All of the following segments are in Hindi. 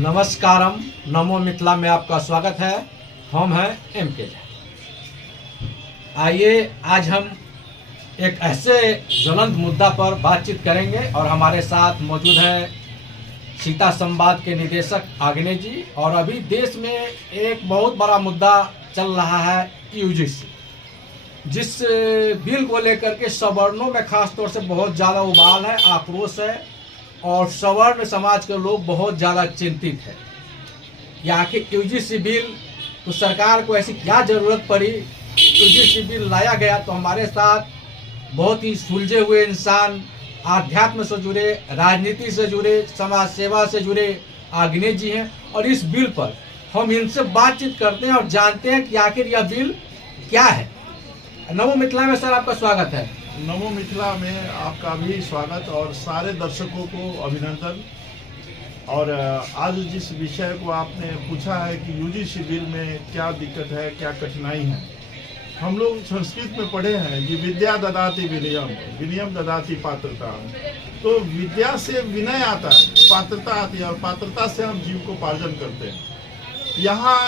नमस्कारम, नमो मिथिला में आपका स्वागत है। हम हैं MK। आइए आज हम एक ऐसे ज्वलंत मुद्दा पर बातचीत करेंगे और हमारे साथ मौजूद है सीता संवाद के निदेशक आग्नेय जी। और अभी देश में एक बहुत बड़ा मुद्दा चल रहा है UGC, जिस बिल को लेकर के सवर्णों में खास तौर से बहुत ज़्यादा उबाल है, आक्रोश है और सवर्ण समाज के लोग बहुत ज़्यादा चिंतित है कि आखिर UGC बिल तो सरकार को ऐसी क्या ज़रूरत पड़ी, UGC बिल लाया गया। तो हमारे साथ बहुत ही सुलझे हुए इंसान, आध्यात्म से जुड़े, राजनीति से जुड़े, समाज सेवा से जुड़े आग्नेय जी हैं और इस बिल पर हम इनसे बातचीत करते हैं और जानते हैं कि आखिर यह बिल क्या है। नमो मिथिला में सर आपका स्वागत है। नमो मिथिला में आपका भी स्वागत और सारे दर्शकों को अभिनंदन। और आज जिस विषय को आपने पूछा है कि UGC बिल में क्या दिक्कत है, क्या कठिनाई है, हम लोग संस्कृत में पढ़े हैं कि विद्या ददाति विनयम, विनयम ददाति पात्रता। तो विद्या से विनय आता है, पात्रता आती है और पात्रता से हम जीव को पार्जन करते हैं। यहाँ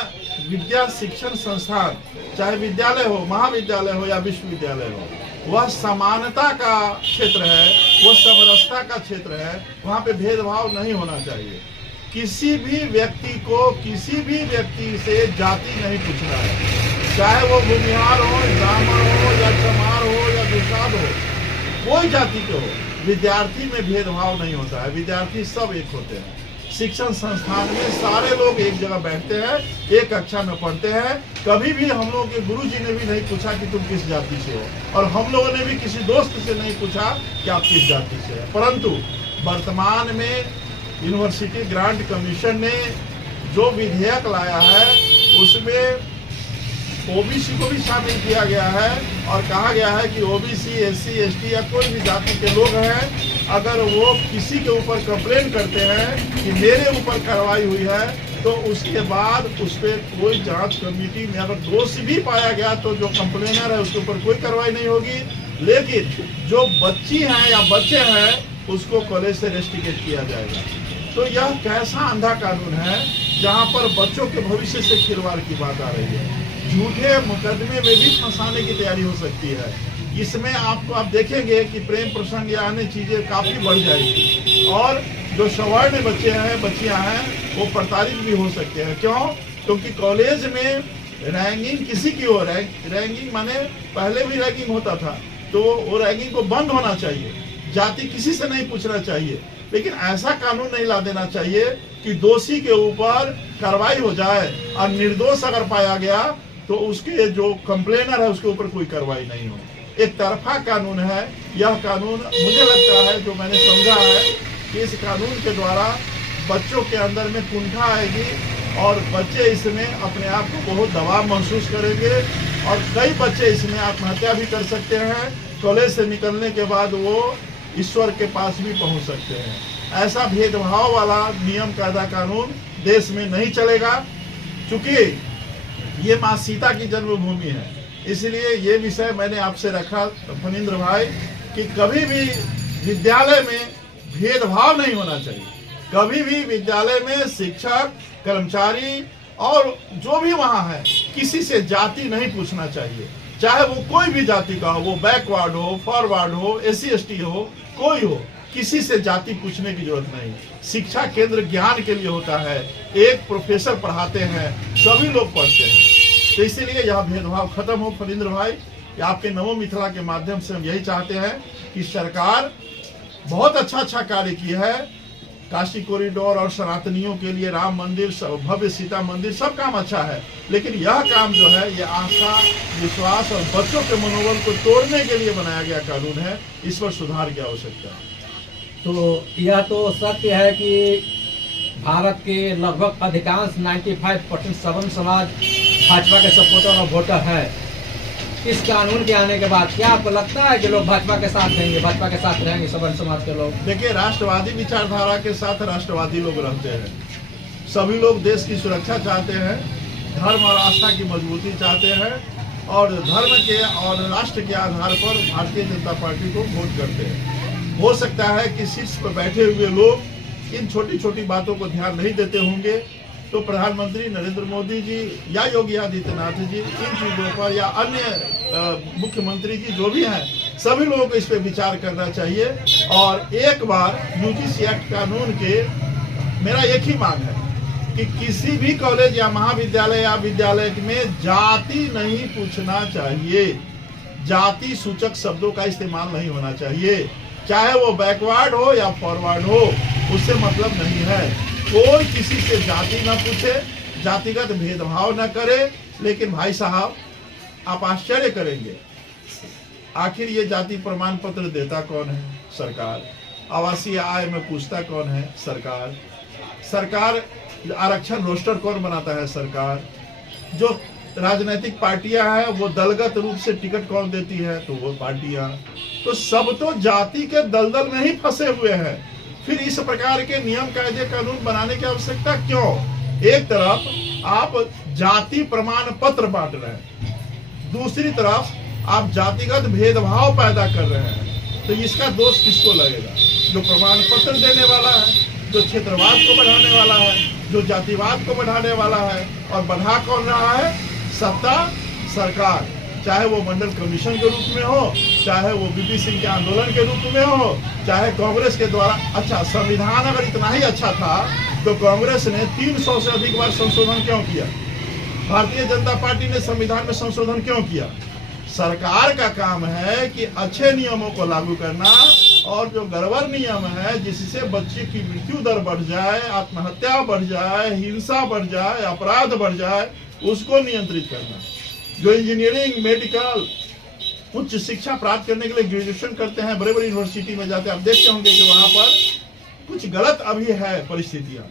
विद्या शिक्षण संस्थान, चाहे विद्यालय हो, महाविद्यालय हो या विश्वविद्यालय हो, वह समानता का क्षेत्र है, वह समरसता का क्षेत्र है। वहाँ पे भेदभाव नहीं होना चाहिए। किसी भी व्यक्ति को किसी भी व्यक्ति से जाति नहीं पूछना है, चाहे वो भूमिहार हो, ब्राह्मण हो या चमार हो या दुसाध हो, कोई जाति के हो। विद्यार्थी में भेदभाव नहीं होता है, विद्यार्थी सब एक होते हैं। शिक्षण संस्थान में सारे लोग एक जगह बैठते हैं, एक कक्षा में पढ़ते हैं। कभी भी हम लोगों के गुरु जी ने भी नहीं पूछा कि तुम किस जाति से हो, और हम लोगों ने भी किसी दोस्त से नहीं पूछा कि आप किस जाति से हैं। परंतु वर्तमान में यूनिवर्सिटी ग्रांट कमीशन ने जो विधेयक लाया है उसमें OBC को भी शामिल किया गया है और कहा गया है कि OBC, SC, ST या कोई भी जाति के लोग हैं, अगर वो किसी के ऊपर कंप्लेन करते हैं कि मेरे ऊपर कार्रवाई हुई है, तो उसके बाद उस पर कोई जांच कमेटी में अगर दोष भी पाया गया तो जो कंप्लेनर है उसके ऊपर कोई कार्रवाई नहीं होगी। लेकिन जो बच्ची हैं या बच्चे हैं उसको कॉलेज से रेस्ट्रिकेट किया जाएगा। तो यह कैसा अंधा कानून है जहाँ पर बच्चों के भविष्य से खिलवाड़ की बात आ रही है। झूठे मुकदमे में भी फंसाने की तैयारी हो सकती है। इसमें आप देखेंगे कि प्रेम प्रसंग या अन्य चीजें काफी बढ़ जाएगी और जो सवर्ण बच्चे हैं, बच्चियां हैं, वो प्रताड़ित भी हो सकते हैं। क्यों? क्योंकि कॉलेज में रैंकिंग किसी की हो, रैंकिंग माने पहले भी रैंकिंग होता था, तो वो रैंकिंग को बंद होना चाहिए। जाति किसी से नहीं पूछना चाहिए। लेकिन ऐसा कानून नहीं ला देना चाहिए कि दोषी के ऊपर कार्रवाई हो जाए और निर्दोष अगर पाया गया तो उसके जो कंप्लेनर है उसके ऊपर कोई कार्रवाई नहीं हो। एक तरफा कानून है यह कानून। मुझे लगता है, जो मैंने समझा है, कि इस कानून के द्वारा बच्चों के अंदर में कुंठा आएगी और बच्चे इसमें अपने आप को बहुत दबाव महसूस करेंगे और कई बच्चे इसमें आत्महत्या भी कर सकते हैं। कॉलेज से निकलने के बाद वो ईश्वर के पास भी पहुंच सकते हैं। ऐसा भेदभाव वाला नियम कायदा कानून देश में नहीं चलेगा, क्योंकि ये माँ सीता की जन्मभूमि है। इसलिए ये विषय मैंने आपसे रखा फणींद्र भाई कि कभी भी विद्यालय में भेदभाव नहीं होना चाहिए। कभी भी विद्यालय में शिक्षक, कर्मचारी और जो भी वहाँ है, किसी से जाति नहीं पूछना चाहिए। चाहे वो कोई भी जाति का हो, वो बैकवर्ड हो, फॉरवर्ड हो, SC ST हो, कोई हो, किसी से जाति पूछने की जरूरत नहीं। शिक्षा केंद्र ज्ञान के लिए होता है। एक प्रोफेसर पढ़ाते हैं, सभी लोग पढ़ते हैं। तो इसीलिए यह भेदभाव खत्म हो। फणींद्र भाई, आपके नमो मिथिला के माध्यम से हम यही चाहते हैं कि सरकार बहुत अच्छा कार्य की है। काशी कॉरिडोर और सनातनियों के लिए राम मंदिर, भव्य सीता मंदिर, सब काम अच्छा है। लेकिन यह काम जो है, ये आस्था, विश्वास और बच्चों के मनोबल को तोड़ने के लिए बनाया गया कानून है। इस पर सुधार की आवश्यकता है। तो यह तो सत्य है कि भारत के लगभग अधिकांश 95% सवर्ण समाज भाजपा के सपोर्टर और वोटर है। इस कानून के आने के बाद क्या आपको लगता है कि लोग भाजपा के साथ रहेंगे, भाजपा के साथ रहेंगे सवर्ण समाज के लोग? देखिए, राष्ट्रवादी विचारधारा के साथ राष्ट्रवादी लोग रहते हैं। सभी लोग देश की सुरक्षा चाहते हैं, धर्म और आस्था की मजबूती चाहते हैं और धर्म के और राष्ट्र के आधार पर भारतीय जनता पार्टी को वोट करते हैं। हो सकता है कि शीर्ष पर बैठे हुए लोग इन छोटी छोटी बातों को ध्यान नहीं देते होंगे तो प्रधानमंत्री नरेंद्र मोदी जी या योगी आदित्यनाथ जी इन चीज़ों पर या अन्य मुख्यमंत्री जी जो भी हैं सभी लोगों को इस पर विचार करना चाहिए। और एक बार यूजीसी एक्ट कानून के मेरा एक ही मांग है कि किसी भी कॉलेज या महाविद्यालय या विद्यालय में जाति नहीं पूछना चाहिए, जाति सूचक शब्दों का इस्तेमाल नहीं होना चाहिए, चाहे वो बैकवर्ड हो या फॉरवर्ड हो, उससे मतलब नहीं है। कोई किसी से जाति ना पूछे, जातिगत भेदभाव ना करे। लेकिन भाई साहब आप आश्चर्य करेंगे, आखिर ये जाति प्रमाण पत्र देता कौन है? सरकार। आवासीय आय में पूछता कौन है? सरकार। सरकार आरक्षण रोस्टर कौन बनाता है? सरकार। जो राजनीतिक पार्टियां हैं वो दलगत रूप से टिकट कौन देती है? तो वो पार्टियां। तो सब तो जाति के दलदल में ही फंसे हुए हैं। फिर इस प्रकार के नियम कायदे कानून बनाने की आवश्यकता क्यों? एक तरफ आप जाति प्रमाण पत्र बांट रहे हैं, दूसरी तरफ आप जातिगत भेदभाव पैदा कर रहे हैं। तो इसका दोष किसको लगेगा? जो प्रमाण पत्र देने वाला है, जो क्षेत्रवाद को बढ़ाने वाला है, जो जातिवाद को बढ़ाने वाला है। और बढ़ा कौन रहा है? सत्ता सरकार, चाहे वो मंडल कमीशन के रूप में हो, चाहे वो बीपी सिंह के आंदोलन के रूप में हो, चाहे कांग्रेस के द्वारा। अच्छा, संविधान अगर इतना ही अच्छा था तो कांग्रेस ने 300 से अधिक बार संशोधन क्यों किया? भारतीय जनता पार्टी ने संविधान में संशोधन क्यों किया? सरकार का काम है कि अच्छे नियमों को लागू करना, और जो गड़बड़ नियम है जिससे बच्चे की मृत्यु दर बढ़ जाए, आत्महत्या बढ़ जाए, हिंसा बढ़ जाए, अपराध बढ़ जाए, उसको नियंत्रित करना। जो इंजीनियरिंग, मेडिकल, उच्च शिक्षा प्राप्त करने के लिए ग्रेजुएशन करते हैं, बड़े बड़े यूनिवर्सिटी में जाते हैं, आप देखते होंगे कि वहां पर कुछ गलत अभी है परिस्थितियां।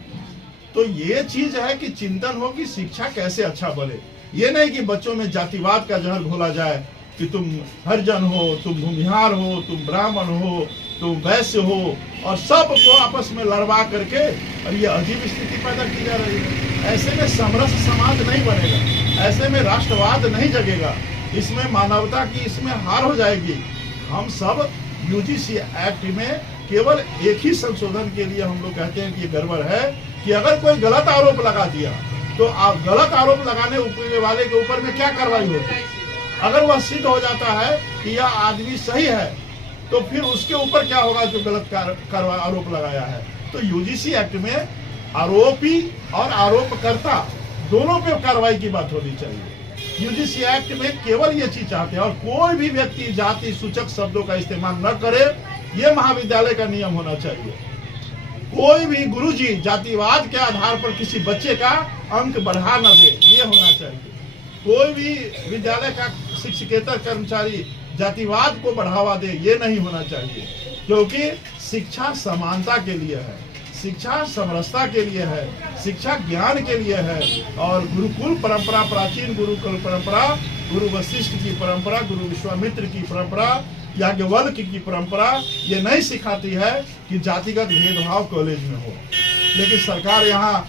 तो ये चीज है कि चिंतन हो कि शिक्षा कैसे अच्छा बने। ये नहीं कि बच्चों में जातिवाद का जहर घोला जाए कि तुम हरिजन हो, तुम भूमिहार हो, तुम ब्राह्मण हो, तुम वैश्य हो, और सबको आपस में लड़वा करके और ये अजीब स्थिति पैदा की जा रही है। ऐसे में समरस समाज नहीं बनेगा, ऐसे में राष्ट्रवाद नहीं जगेगा, इसमें मानवता की इसमें हार हो जाएगी। हम सब यूजीसी एक्ट में केवल एक ही संशोधन के लिए हम लोग कहते हैं कि ये गड़बड़ है कि अगर कोई गलत आरोप लगा दिया तो आप गलत आरोप लगाने वाले के ऊपर में क्या कार्रवाई होती है? अगर वह सिद्ध हो जाता है कि यह आदमी सही है तो फिर उसके ऊपर क्या होगा जो गलत आरोप लगाया है? तो यूजीसी एक्ट में आरोपी और आरोपकर्ता दोनों पे कार्रवाई की बात होनी चाहिए। यूजीसी एक्ट में केवल ये चीज चाहते हैं, और कोई भी व्यक्ति जाति सूचक शब्दों का इस्तेमाल न करे, ये महाविद्यालय का नियम होना चाहिए। कोई भी गुरुजी जातिवाद के आधार पर किसी बच्चे का अंक बढ़ा न दे, ये होना चाहिए। कोई भी विद्यालय का शिक्षकेतर कर्मचारी जातिवाद को बढ़ावा दे, ये नहीं होना चाहिए। क्योंकि शिक्षा समानता के लिए है, शिक्षा समरसता के लिए है, शिक्षा ज्ञान के लिए है। और गुरुकुल परंपरा, प्राचीन गुरुकुल परंपरा, गुरु वशिष्ठ की परंपरा, गुरु विश्वामित्र की परंपरा, याज्ञवल्क की परंपरा ये नहीं सिखाती है कि जातिगत भेदभाव कॉलेज में हो। लेकिन सरकार यहाँ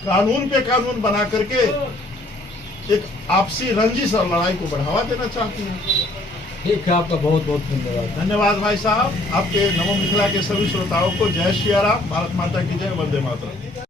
कानून पे कानून बना करके एक आपसी रंजिश और लड़ाई को बढ़ावा देना चाहती है। ठीक है, आपका बहुत बहुत धन्यवाद। धन्यवाद भाई साहब। आपके नमो मिथिला के सभी श्रोताओं को जय श्री राम, भारत माता की जय, वंदे मातरम।